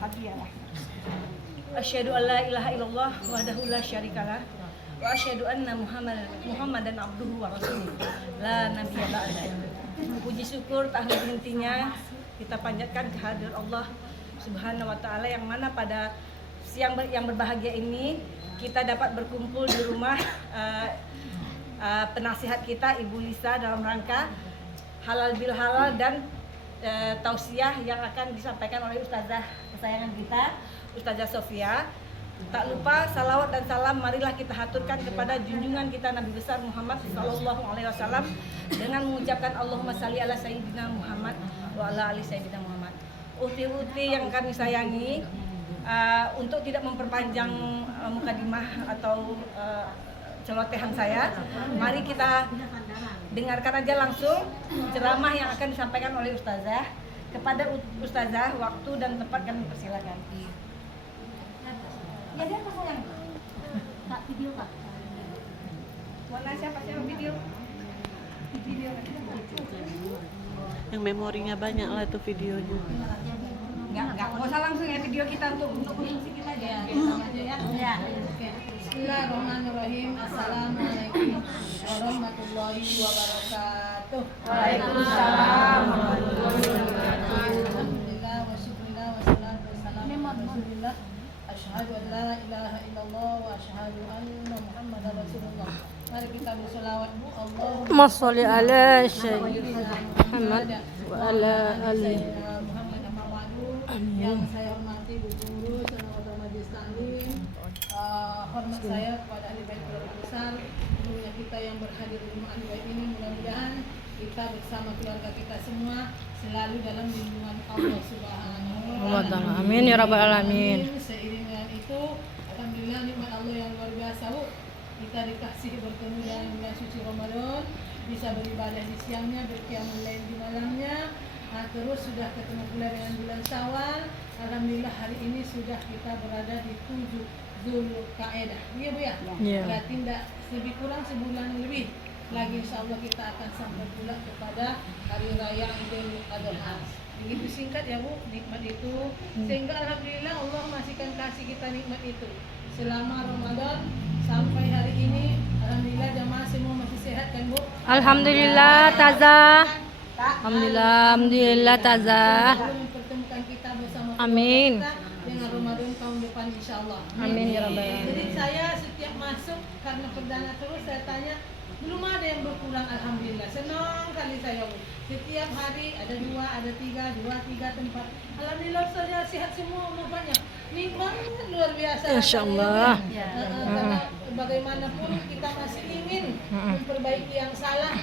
bahagialah. Asyhadu an la ilaha illallah wahdahu la syarikalah wa asyhadu anna Muhammadan abduhu wa rasuluh la nabiyya ba'da. Puji syukur tak henti-hentinya kita panjatkan kehadirat Allah Subhanahu wa taala, yang mana pada siang yang berbahagia ini kita dapat berkumpul di rumah penasihat kita Ibu Lisa dalam rangka halal bil halal dan tausiah yang akan disampaikan oleh ustazah kesayangan kita, Ustazah Sofia. Tak lupa salawat dan salam marilah kita haturkan kepada junjungan kita Nabi besar Muhammad sallallahu alaihi wasallam dengan mengucapkan Allahumma shalli ala sayyidina Muhammad wa ala ali sayyidina Muhammad. Uti-uti yang kami sayangi, untuk tidak memperpanjang mukadimah atau celotehan saya, mari kita dengarkan aja langsung ceramah yang akan disampaikan oleh ustazah. Kepada ustazah, waktu dan tempat kami persilakan. Ya, dia apa sayang? Kak, video Kak. Warna siapa video? Video. Yang memorinya banyak lah itu videonya. Enggak usah langsung ya video kita untuk konsumsi kita aja. Ya. Bismillahirrahmanirrahim. Assalamualaikum warahmatullahi wabarakatuh. Waalaikumsalam warahmatullahi wabarakatuh. Alhamdulillah wa syukurillah wa salatu wassalamu ala rasulillah. Asyhadu an la ilaha illallah wa asyhadu anna Muhammadar Rasulullah. Mari kita berselawat bu Allahumma sholli ala sayyidina Muhammad wa ala ali Muhammad yang saya hormati Bu Guru, Sanawata Majelis Ta'lim, hormat saya kepada ahli bait keluarga besar, tentunya kita yang berhadir di rumah ahli bait ini, mudah-mudahan kita bersama keluarga kita semua selalu dalam lindungan Allah Subhanahu wa Ta'ala. Amin ya rabbal alamin. Seiring dengan itu, alhamdulillah nikmat Allah yang luar biasa, Bu. Kita dikasih bertemu dengan bulan suci Ramadan, bisa beribadah di siangnya, berqiyamul lail di malamnya. Terus sudah ketemu pula dengan bulan Syawal. Alhamdulillah hari ini sudah kita berada di 7 Zulqa'dah. Iya Bu ya? Iya. Berarti tidak lebih kurang sebulan lebih lagi, insyaallah kita akan sampai pula kepada hari raya Idul Adha. Begitu singkat ya Bu nikmat itu, sehingga alhamdulillah Allah masihkan kasih kita nikmat itu selama Ramadan sampai hari ini. Alhamdulillah jamaah semua masih sehat kan Bu? Alhamdulillah Taza. Alhamdulillah Taza. Mempertemukan kita bersama Amin. kita dengan Ramadan tahun depan insyaallah. Amin ya rabbal alamin. Jadi saya setiap masuk karena perdana terus saya tanya, belum ada yang berkurang. Alhamdulillah senang kali saya Bu. Setiap hari ada 2, ada 3 tempat. Alhamdulillah saya sehat semua, umur banyak. Nikmat luar biasa. Insyaallah. Karena bagaimanapun kita masih ingin memperbaiki yang salah,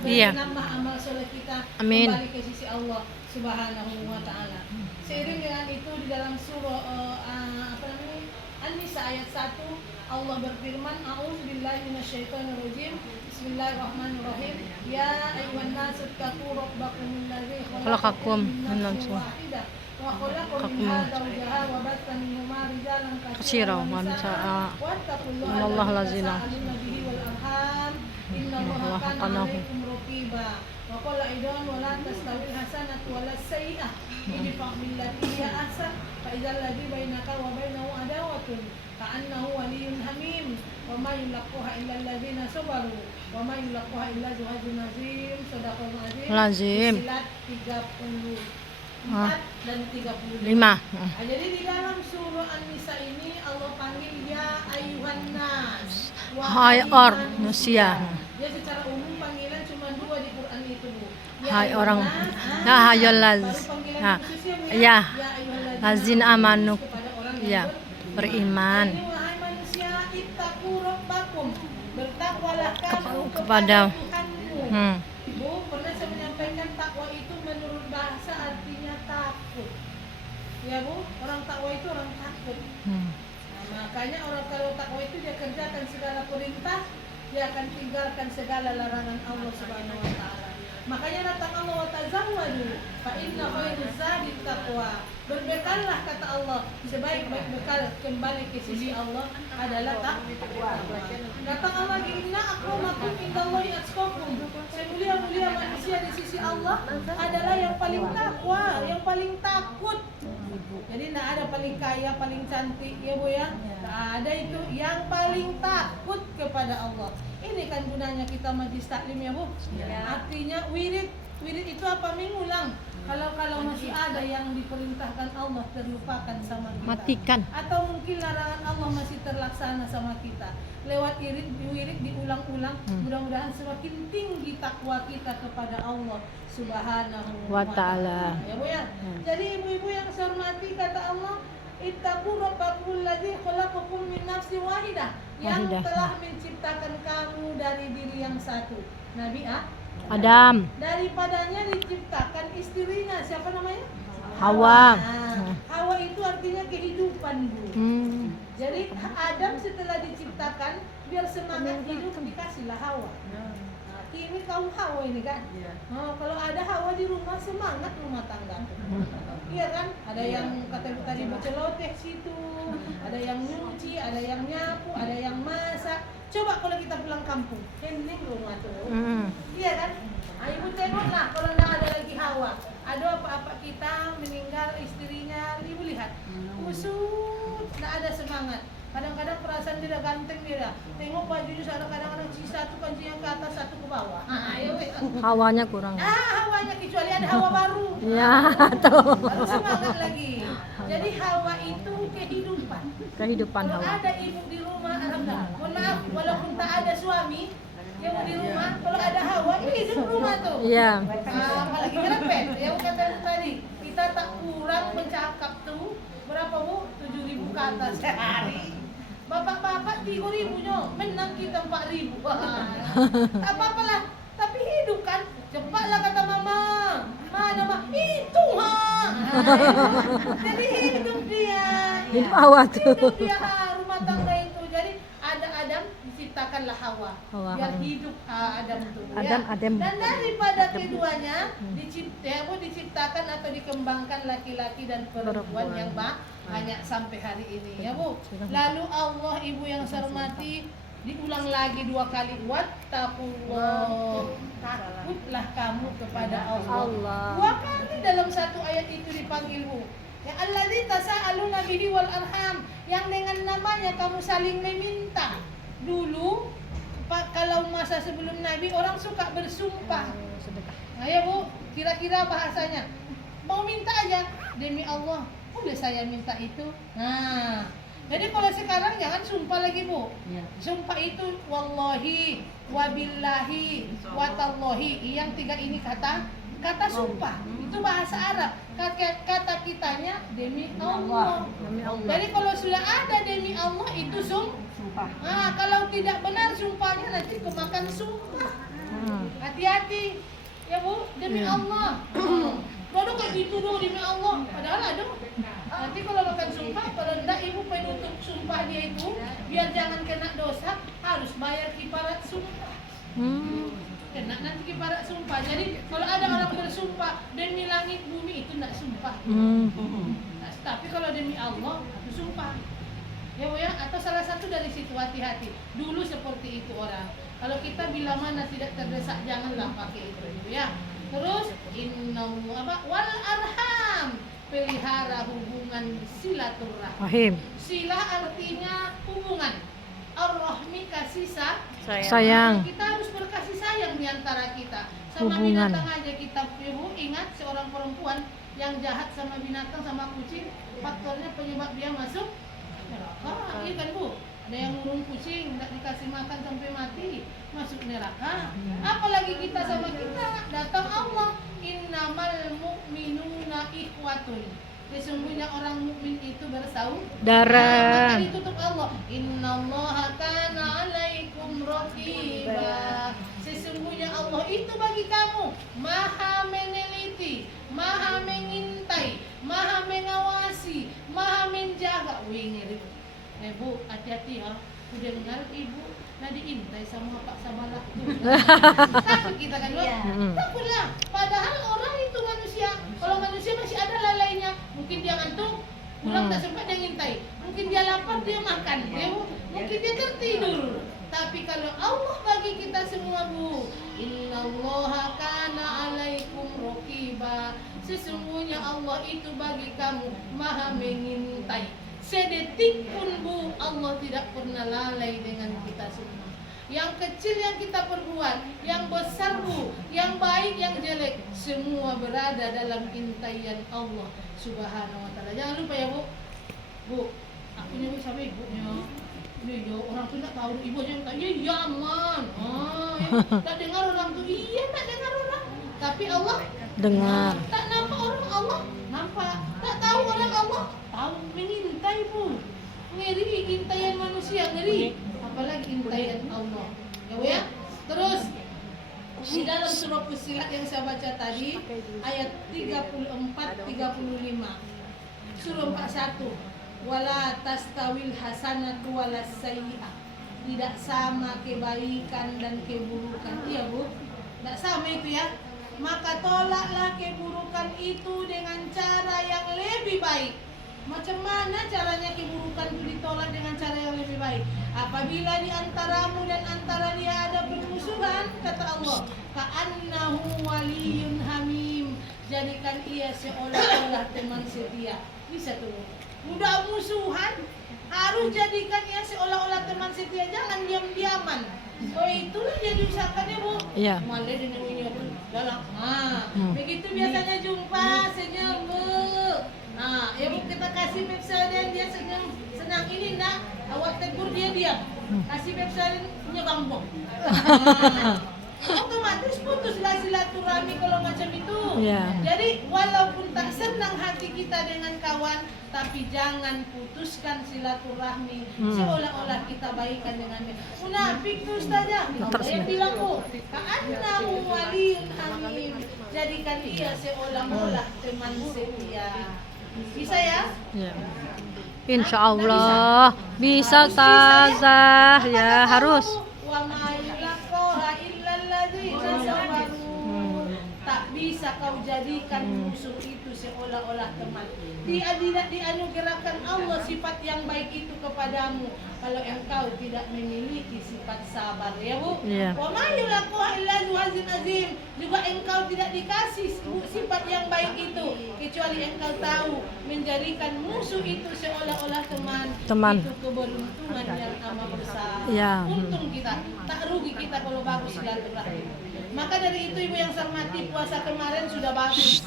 Iya. menambah amal soleh kita, Amin. kembali ke sisi Allah Subhanahu wa Ta'ala. Seiring dengan itu di dalam surah An-Nisa ayat 1 Allah berfirman, A'udzubillahi minasyaitonirrajim. Bismillahirrahmanirrahim. Ya ayyuhan nasu taqu rabbakum alladzi Khalaqakum min nafsin wahidah wa khalaqa minha zawjaha wa batha minhuma rijalan katsiran wa nisaa. Innallaha lazina innallaha kana 'alaikum raqiba. Wa qala aidan wa la tastawil hasanatu wa la sayyi'ah idfa' billati hiya ahsan fa idzal ladzi bainaka wa bainahu adawatun ka'annahu waliyyun hamim wa ma yulaqaha illa alladziina sabaru wa ma yulaqaha illa dzu hazzin 'azim. Shadaqallahu 'azim. Lazim. Silat 34 dan 35. 5. Jadi di dalam surah An-Nisa ini Allah panggil ya ayyuhan nas. Hai manusia. Dia secara umum panggilan cuma 2 di Quran itu Bu. Hai ayyuhan orang. nas, Nah, hayal laz. baru panggilan Nah, khususnya Bu ya. ayyuhan Lazin amanu. kepada orang yang Ya, beriman. Ini wahai manusia, ittaqu rabbakum. Bertakwalah kamu Kepada Tuhanmu. Bu, pernah saya menyampaikan takwa itu menurut bahasa artinya takut. Ya Bu, orang takwa itu orang takut. Nah, makanya orang kalau takwa itu dia kerjakan segala perintah, dia akan tinggalkan segala larangan Allah Subhanahu wa Ta'ala. Makanya datang Allah wa tazawwadu fa inna khairaz zadi taqwa. Berbekallah kata Allah, sebaik-baik bekal kembali ke sisi Allah adalah takwa. Datang Allah lagi, inna akramakum indallahi atqakum. Semulia-mulia manusia di sisi Allah adalah yang paling takwa, yang paling takut. Jadi tidak ada paling kaya, paling cantik ya Bu ya. Tak ada itu, yang paling takut kepada Allah. Ini kan gunanya kita majlis taklim ya Bu. Artinya wirid itu apa? Mengulang. Kalau masih ada yang diperintahkan Allah terlupakan sama kita. Matikan. Atau mungkin larangan Allah masih terlaksana sama kita. Lewat wirid diulang-ulang, mudah-mudahan semakin tinggi takwa kita kepada Allah Subhanahu wa Ta'ala. Ya Bu ya. Jadi ibu-ibu yang saya hormati, kata Allah, ittaqu rabbakumul ladzi khalaqakum min nafsin wahidah, yang telah menciptakan kamu dari diri yang satu. Nabi Adam. Daripadanya diciptakan istrinya, siapa namanya? Hawa. Hawa itu artinya kehidupan, Bu. Jadi Adam setelah diciptakan biar semangat hidup dikasihlah Hawa. Ini kaum Hawa ini kan. Kalau ada Hawa di rumah, semangat rumah tangga. Iya kan? Ada yang kata tadi berceloteh situ, ada yang nyuci, ada yang nyapu, ada yang masak. Coba kalau kita pulang kampung, hening rumah tuh. Iya kan? Ibu tengoklah kalau nggak ada lagi Hawa. Ada apa-apa kita meninggal istrinya, ibu lihat. Kusut, nggak ada semangat. Kadang-kadang perasaan dia dah ganteng dia. Tengok bajunya kadang-kadang sisa satu kancinya ke atas, satu ke bawah. Ayo Hawanya kurang. Hawanya kecuali ada Hawa baru. Ya, tuh. Baru semangat lagi. Jadi Hawa itu kehidupan. Kehidupan Kalau Hawa. ada ibu di rumah, alhamdulillah. Mohon maaf, walaupun tak ada suami yang di rumah, kalau ada Hawa, hidup rumah tuh. Iya. Apalagi kerepet. Yang kata tadi, kita tak kurang mencakap tuh. Berapa Bu? 7.000 ke atas sehari. Bapak-bapak 3.000 nyo, menang kita 4.000. Tak apa-apa lah, tapi hidup kan. Cepatlah kata mama. Mana mah? Itu jadi hidup dia. Hidup Hawa tuh. Hidup dia rumah tangga itu. Jadi ada Adam, diciptakanlah Hawa. Hawa. Biar hidup Adam itu. Adam. Dan daripada keduanya diciptakan atau dikembangkan laki-laki dan perempuan yang banyak sampai hari ini ya Bu. Lalu Allah, ibu yang saya hormati, diulang lagi 2 kali, wattaqullah, takutlah kamu kepada Allah. 2 kali dalam satu ayat itu dipanggil Bu. Ya alladzi tasaaluna bihi wal arham, yang dengan namanya kamu saling meminta. Dulu kalau masa sebelum Nabi orang suka bersumpah. Nah, ya Bu, kira-kira bahasanya mau minta aja demi Allah, boleh saya minta itu. Nah, jadi kalau sekarang jangan sumpah lagi Bu. Sumpah itu wallahi, wabillahi, watallahi. Yang 3 ini kata sumpah. Itu bahasa Arab. Kata kitanya demi Allah. Jadi kalau sudah ada demi Allah itu sumpah. Nah, kalau tidak benar sumpahnya nanti kemakan sumpah. Hati-hati. Ya Bu, demi Allah. Kalau kayak gitu dong demi Allah. Padahal ada. Nanti kalau makan sumpah, kalau tidak ibu penutup sumpah dia itu, biar jangan kena dosa, harus bayar kifarat sumpah. Kena nanti kifarat sumpah. Jadi kalau ada orang bersumpah demi langit bumi itu tidak sumpah. Nah, tapi kalau demi Allah itu sumpah. Ya Bu ya, atau salah satu dari situ, hati-hati. Dulu seperti itu orang. Kalau kita bila mana tidak terdesak, janganlah pakai itu ya. Terus wal arham, pelihara hubungan silaturahim. Sila artinya hubungan. Ar-rahmi kasih Sayang. Kita harus berkasih sayang di antara kita. Sama Hubungan. binatang aja kita, Ibu ingat seorang perempuan yang jahat sama binatang, sama kucing, faktornya penyebab dia masuk neraka. Iya kan Bu? Ada yang ngurung kucing, nggak dikasih makan sampai mati, masuk neraka. Apalagi kita sama kita, datang Allah, innamal mu'minuna ikhwatun. Sesungguhnya orang mukmin itu bersaudara. Maka ditutup Allah, innallaha kana 'alaikum raqiba. Sesungguhnya Allah itu bagi kamu maha meneliti, maha mengintai, maha mengawasi, maha menjaga. Wih, ngeri. Bu, hati-hati ya. Udah dengar ibu, nah diintai sama Pak Sabalak tuh. Takut kita kan, Bu? Takutlah. Padahal orang itu manusia. Kalau manusia masih ada lalainya. Mungkin dia ngantuk, pulang tak sempat dia ngintai. Mungkin dia lapar, dia makan. Ya, Bu? Mungkin dia tertidur. Tapi kalau Allah bagi kita semua Bu, innallaha kana 'alaikum raqiba. Sesungguhnya Allah itu bagi kamu maha mengintai. Sedetik pun Bu, Allah tidak pernah lalai dengan kita semua. Yang kecil yang kita perbuat, yang besar Bu, yang baik, yang jelek, semua berada dalam intaian Allah Subhanahu wa taala. Jangan lupa ya Bu. Bu, aku nyawa sama ibunya. Iya, orang tuh tak tahu, ibu aja minta, iya aman. Tak dengar orang tuh, iya tak dengar orang. Tapi Allah Dengar. tak nampak orang Allah, nampak. Tak tahu orang Allah, tahu mengintai Bu. Ngeri intaian manusia, ngeri. Apalagi intaian Allah. Ya Bu ya. Terus di dalam surah Fussilat yang saya baca tadi ayat 34 35. Surah 41. Wala tastawil hasanatu walas sayyi'ah. Tidak sama kebaikan dan keburukan. Iya Bu, tidak sama itu ya. Maka tolaklah keburukan itu dengan cara yang lebih baik. Macam mana caranya keburukan itu ditolak dengan cara yang lebih baik? Apabila di antaramu dan antara dia ada permusuhan, kata Allah, ka'annahu waliyun hamim. Jadikan ia seolah-olah teman setia. Bisa tuh. Mudah musuhan, harus jadikan ia seolah-olah teman setia. Jangan diam-diaman. Oh itulah jadi usahakannya Bu. Iya. Malah dia dalam. Begitu biasanya jumpa senyum Bu. Nah, ya Bu kita kasih Pepsodent dia senyum senang ini nak. Awak tegur dia diam. Kasih Pepsodent nyebambong. Otomatis putuslah silaturahmi kalau macam itu. Iya. Jadi walaupun tak senang hati kita dengan kawan, tapi jangan putuskan silaturahmi seolah-olah kita baikan dengan dia. Munafik tuh Ustazah. Saya bilang Bu, ka'annahu waliyun hamim. Jadikan dia seolah-olah teman setia. Bisa ya? Ya. Insya Allah bisa Tazah ya harus. Wa ma yulaqaha illa alladzina sabaru. Tak bisa kau jadikan musuh itu seolah-olah teman. Tidak dianugerahkan Allah sifat yang baik itu kepadamu kalau engkau tidak memiliki sifat sabar ya Bu. Iya. Wa ma yulaqaha illa dzul azim. Juga engkau tidak dikasih sifat yang baik itu kecuali engkau tahu menjadikan musuh itu seolah-olah teman. Itu keberuntungan yang amat besar. Ya. Untung kita, tak rugi kita kalau bagus silaturahmi. Maka dari itu Ibu yang saya hormati, puasa kemarin sudah bagus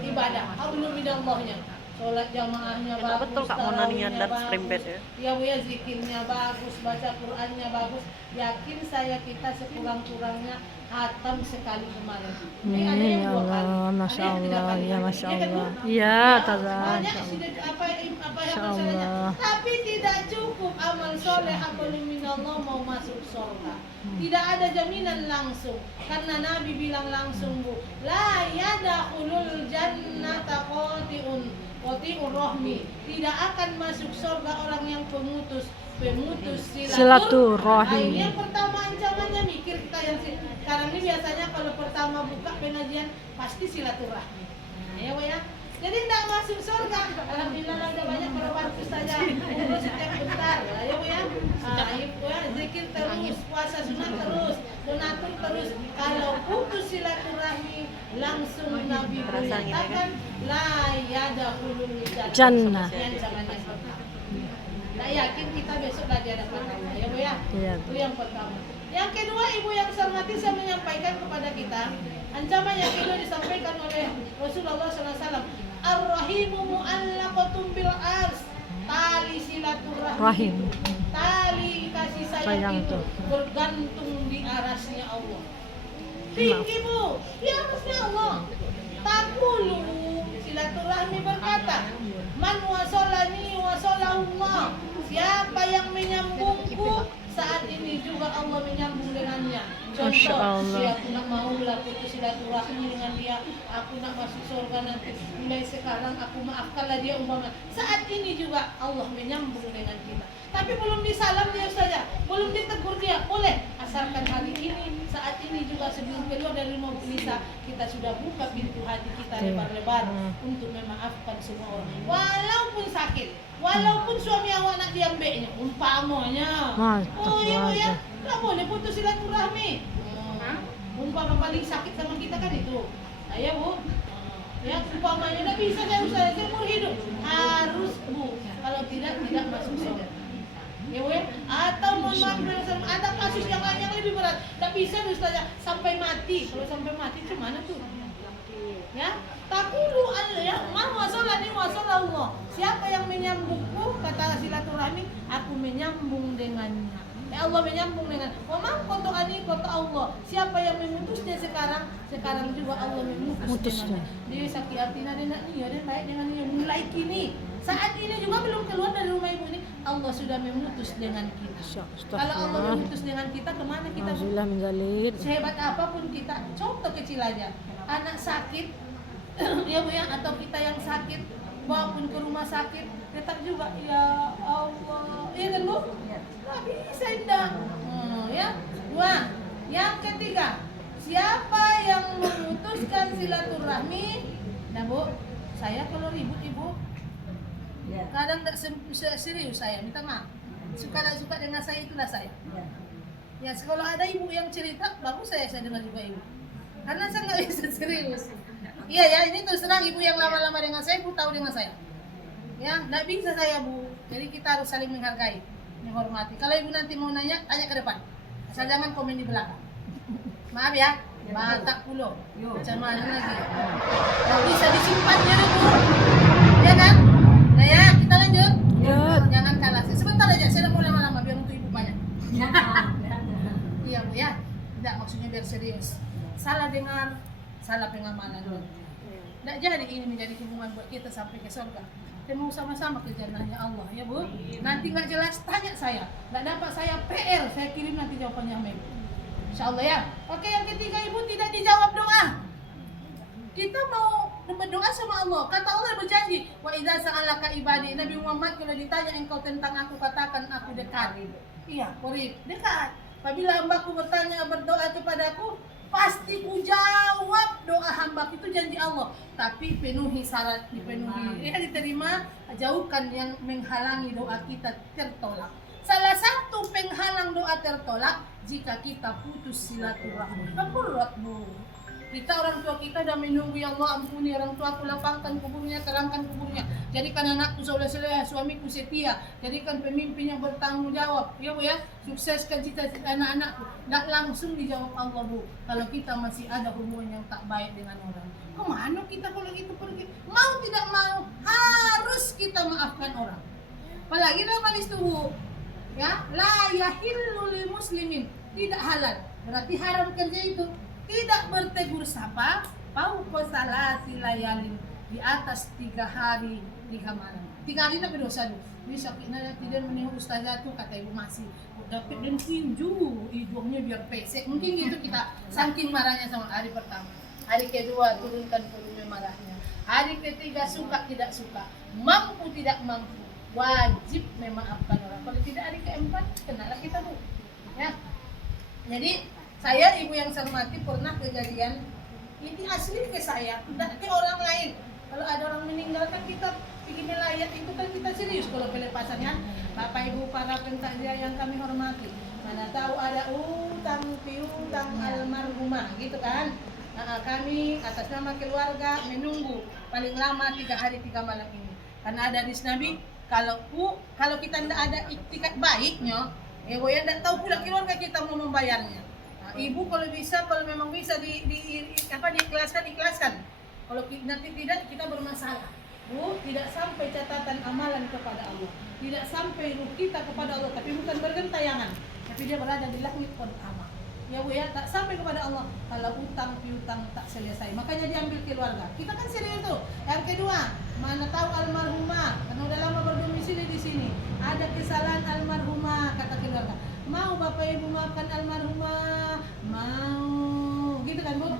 ibadah. Hablum minallahnya. Sholat jamaahnya bagus, Betul Kak Mona niat dan tarawihnya streambed bagus. ya. Ya Bu ya, zikirnya bagus, baca Qur'annya bagus. Yakin saya kita sekurang-kurangnya hatam sekali kemarin. Ini ada yang Ya 2 kali. Allah, Masya Ada yang 3 Allah, kali. ya Masya Iya kan, Bu? Allah. Iya Tazah. Banyak Insya Allah. sudah apa yang Masya masalahnya. Allah. Tapi tidak cukup amal soleh hablum minallah mau masuk surga. Tidak ada jaminan langsung. Karena Nabi bilang langsung Bu, la yadkhulul jannata qati'ur rahmi. Tidak akan masuk surga orang yang pemutus Silaturahmi. Yang pertama ancamannya mikir kita yang sekarang ini biasanya kalau pertama buka pengajian pasti silaturahmi. Nah, ya Bu ya. Jadi tidak masuk surga. Alhamdulillah ada banyak para bantu saja. Urus setiap bentar. Ya Bu ya. Ibu ya, zikir terus, puasa sunat terus, donatur terus. Kalau putus silaturahmi langsung Nabi menyatakan la yadkhulul jannah. Yang zamannya pertama. Nah, yakin kita besok lagi ada pahala ya Bu ya. Iya. Itu yang pertama. Yang kedua Ibu yang saya hormati, saya menyampaikan kepada kita ancaman yang kedua disampaikan oleh Rasulullah SAW. Ar-rahimu mu'allaqatun bil ars. Tali silaturahmi itu, tali kasih sayang itu bergantung di arasnya Allah. Tinggi Bu, di arasnya Allah. Takulu silaturahmi berkata, man wasolani wasolahullah. Siapa yang menyambungku, saat ini juga Allah menyambung dengannya. Masya Contoh, Allah. aku nak maulah putus silaturahmi dengan dia, aku nak masuk surga nanti. Mulai sekarang aku maafkanlah dia umpama. Saat ini juga Allah menyambung dengan kita. Tapi belum disalam dia saja, belum ditegur dia, boleh. Asalkan hari ini, saat ini juga sebelum keluar dari rumah Nisa, kita sudah buka pintu hati kita lebar-lebar untuk memaafkan semua orang. Walaupun sakit, walaupun suami awak nak diambilnya, umpamanya. Oh iya Bu ya, nggak boleh putus silaturahmi. Umpama paling sakit sama kita kan itu. Nah, ya Bu. Ya, umpamanya tidak bisa saya usaha seumur hidup. Harus Bu. Kalau tidak masuk surga. Ya, Bu ya. Atau mohon maaf ada kasus yang lain yang lebih berat. Tidak bisa Ustazah sampai mati. Kalau sampai mati itu mana tuh? Ya, takulu Allah ya, man wasolani wasolallah. Siapa yang menyambungku, kata silaturahmi, aku menyambung dengannya. Ya Allah menyambung dengan Wamang koto ani koto Allah. Siapa yang memutusnya sekarang juga Allah memutusnya. Dia sakit artinya dia nak dia baik dengan dia mulai kini. Saat ini juga belum keluar dari rumah ibu ini, Allah sudah memutus dengan kita. Kalau Allah memutus dengan kita, kemana kita? Alhamdulillah mengalir. Sehebat apapun kita, contoh kecil aja. Anak sakit, ya Bu ya, atau kita yang sakit, bawa pun ke rumah sakit, tetap juga ya Allah. Iya kan Bu? Nggak bisa indah. Ya. Dua. Yang ketiga, siapa yang memutuskan silaturahmi? Nah Bu, saya kalau ribut Ibu, kadang tidak serius saya, minta maaf. Suka tidak suka dengan saya itulah saya. Ya, kalau ada ibu yang cerita, bagus saya dengar juga ibu. Karena saya nggak bisa serius. Iya ya, ini terus terang ibu yang lama-lama dengan saya, ibu tahu dengan saya. Ya, nggak bisa saya Bu. Jadi kita harus saling menghargai, menghormati. Kalau ibu nanti mau nanya, tanya ke depan. Asal jangan komen di belakang. Maaf ya, Batak pulau. Macam mana lagi? Nggak bisa disimpannya Bu. Ya kan? Nah ya, kita lanjut. Jangan kalah. Sebentar aja, saya mau lama-lama biar untuk ibu banyak. Iya Bu ya. Tidak maksudnya biar serius. Salah dengar, salah pengamanan. Tidak jadi ini menjadi hubungan buat kita sampai ke surga. Kita mau sama-sama ke jannahnya Allah ya Bu. Nanti nggak jelas tanya saya. Nggak dapat saya PR, saya kirim nanti jawabannya sama Ibu. Insyaallah ya. Oke, yang ketiga Ibu tidak dijawab doa. Kita mau berdoa sama Allah. Kata Allah berjanji, wa idza sa'alaka ibadi, Nabi Muhammad kalau ditanya engkau tentang aku, katakan aku dekat. Iya, qarib, dekat. Apabila hambaku berdoa kepadaku, pasti ku jawab doa hamba. Itu janji Allah. Tapi penuhi syarat, dipenuhi. Ya diterima, jauhkan yang menghalangi doa kita tertolak. Salah satu penghalang doa tertolak jika kita putus silaturahmi. Berat Bu. Kita orang tua kita udah menunggu, ya Allah ampuni orang tua aku, lapangkan kuburnya, terangkan kuburnya. Jadikan anakku soleh-soleh, suamiku setia. Jadikan pemimpin yang bertanggung jawab. Ya Bu ya, sukseskan cita-cita anak-anakku. Nggak langsung dijawab Allah Bu. Kalau kita masih ada hubungan yang tak baik dengan orang. Kemana kita kalau gitu pergi? Mau tidak mau, harus kita maafkan orang. Apalagi dalam hadis tuh ya, la yahillu lil muslimin, tidak halal. Berarti haram kerja itu. Tidak bertegur sapa, pauqa salasi layalin, di atas 3 hari 3 malam. 3 hari nak berdosa dulu. Bisa kita tidak menengok ustazah tuh, kata ibu masih dapat dan tinju hidungnya biar pesek. Mungkin gitu kita saking marahnya sama hari pertama. Hari kedua turunkan volume marahnya. Hari ketiga suka tidak suka, mampu tidak mampu, wajib memaafkan orang. Kalau tidak hari keempat, kenalah kita Bu. Ya. Jadi saya ibu yang saya hormati pernah kejadian ini asli ke saya, tidak ke orang lain. Kalau ada orang meninggal kan kita pergi melayat, itu kan kita serius kalau pelepasannya. Bapak Ibu para pentakziah yang kami hormati, mana tahu ada utang piutang almarhumah gitu kan. Nah, kami atas nama keluarga menunggu paling lama 3 hari 3 malam ini. Karena ada hadis Nabi, kalau kita tidak ada iktikat baiknya, ya tidak tahu pula keluarga kita mau membayarnya. Ibu kalau bisa, kalau memang bisa diikhlaskan. Kalau nanti tidak, kita bermasalah. Bu, tidak sampai catatan amalan kepada Allah, tidak sampai ruh kita kepada Allah, tapi bukan bergentayangan, tapi dia berada di langit pertama. Ya Bu ya, tak sampai kepada Allah kalau utang piutang tak selesai. Makanya diambil keluarga. Kita kan serius tuh. Yang kedua, mana tahu almarhumah, karena udah lama berdomisili di sini. Ada kesalahan almarhumah, kata keluarga. Mau Bapak Ibu maafkan almarhumah? Mau. Gitu kan Bu?